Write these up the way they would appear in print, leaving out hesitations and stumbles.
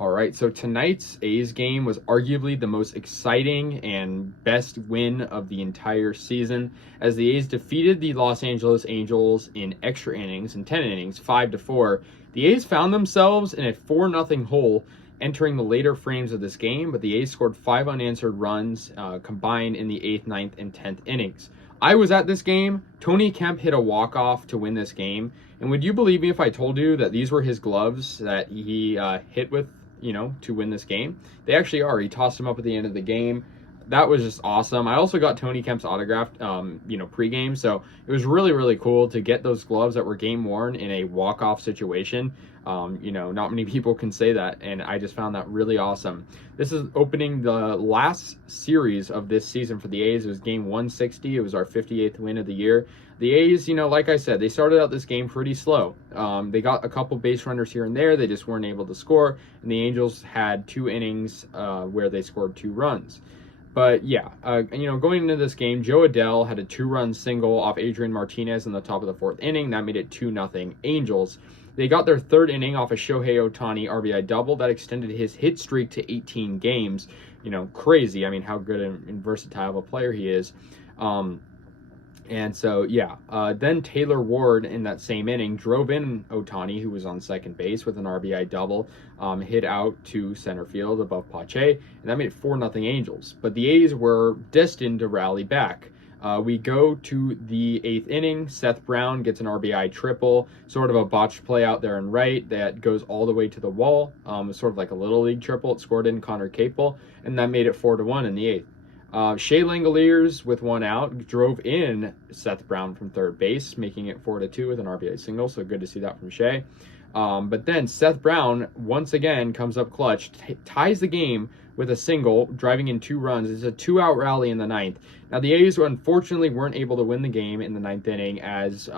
All right, so tonight's A's game was arguably the most exciting and best win of the entire season, as the A's defeated the Los Angeles Angels in extra innings, in 10 innings, 5-4. The A's found themselves in a 4-0 hole entering the later frames of this game, but the A's scored 5 unanswered runs combined in the 8th, 9th, and 10th innings. I was at this game. Tony Kemp hit a walk-off to win this game, and would you believe me if I told you that these were his gloves that he hit with, to win this game? They actually are. He tossed them up at the end of the game. That was just awesome. I also got Tony Kemp's autograph, pregame. So it was really, really cool to get those gloves that were game worn in a walk-off situation. Not many people can say that, and I just found that really awesome. This is opening the last series of this season for the A's. It was game 160. It was our 58th win of the year. The A's, like I said, they started out this game pretty slow. They got a couple base runners here and there. They just weren't able to score, and the Angels had 2 innings where they scored 2 runs. But yeah, going into this game, Joe Adell had a 2-run single off Adrian Martinez in the top of the 4th inning. That made it 2-0 Angels. They got their 3rd inning off a Shohei Ohtani RBI double that extended his hit streak to 18 games. Crazy. I mean, how good and versatile of a player he is. Then Taylor Ward in that same inning drove in Ohtani, who was on second base, with an RBI double, hit out to center field above Pache, and that made it 4-0 Angels. But the A's were destined to rally back. We go to the 8th inning. Seth Brown gets an RBI triple, sort of a botched play out there and right that goes all the way to the wall. Sort of like a little league triple. It scored in Connor Capel, and that made it 4-1 in the 8th. Shea Langoliers, with 1 out, drove in Seth Brown from third base, making it 4-2 with an RBI single, so good to see that from Shea. But then Seth Brown, once again, comes up clutch, ties the game with a single, driving in 2 runs. It's a 2-out rally in the 9th. Now, the A's, unfortunately, weren't able to win the game in the 9th inning as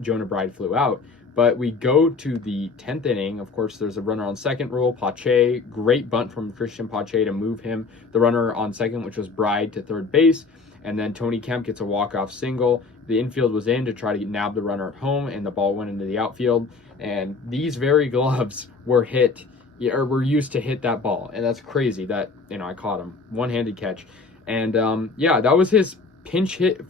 Jonah Bride flew out. But we go to the 10th inning. Of course, there's a runner on second rule. Pache, great bunt from Christian Pache to move him, the runner on second, which was Bride, to third base. And then Tony Kemp gets a walk-off single. The infield was in to try to nab the runner at home, and the ball went into the outfield. And these very gloves were used to hit that ball. And that's crazy that, I caught him. One-handed catch. And, that was his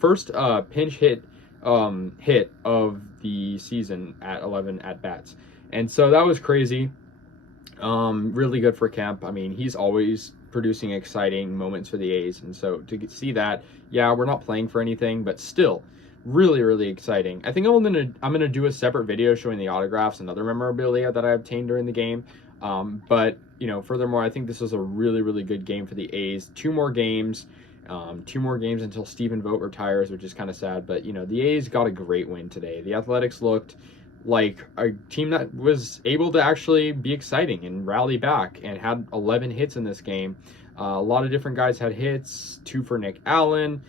first pinch hit of the season at 11 at-bats. And so that was crazy. Really good for Kemp. I mean, he's always producing exciting moments for the A's. And so to see that, we're not playing for anything, but still really, really exciting. I think I'm gonna do a separate video showing the autographs and other memorabilia that I obtained during the game. But furthermore, I think this was a really, really good game for the A's. 2 more games until Stephen Vogt retires, which is kind of sad. But, the A's got a great win today. The Athletics looked like a team that was able to actually be exciting and rally back, and had 11 hits in this game. A lot of different guys had hits, 2 for Nick Allen,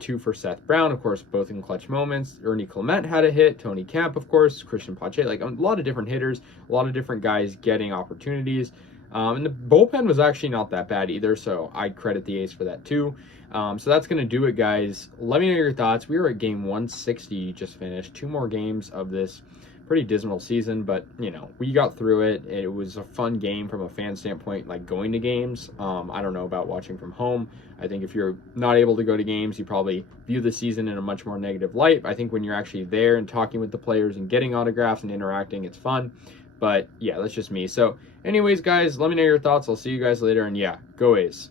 2 for Seth Brown, of course, both in clutch moments. Ernie Clement had a hit, Tony Kemp, of course, Christian Pache, like a lot of different hitters, a lot of different guys getting opportunities. And the bullpen was actually not that bad either, so I credit the A's for that too. So that's going to do it, guys. Let me know your thoughts. We were at game 160, just finished. 2 more games of this pretty dismal season, but, we got through it. It was a fun game from a fan standpoint, like going to games. I don't know about watching from home. I think if you're not able to go to games, you probably view the season in a much more negative light. I think when you're actually there and talking with the players and getting autographs and interacting, it's fun. But, that's just me. So, anyways, guys, let me know your thoughts. I'll see you guys later, and go A's.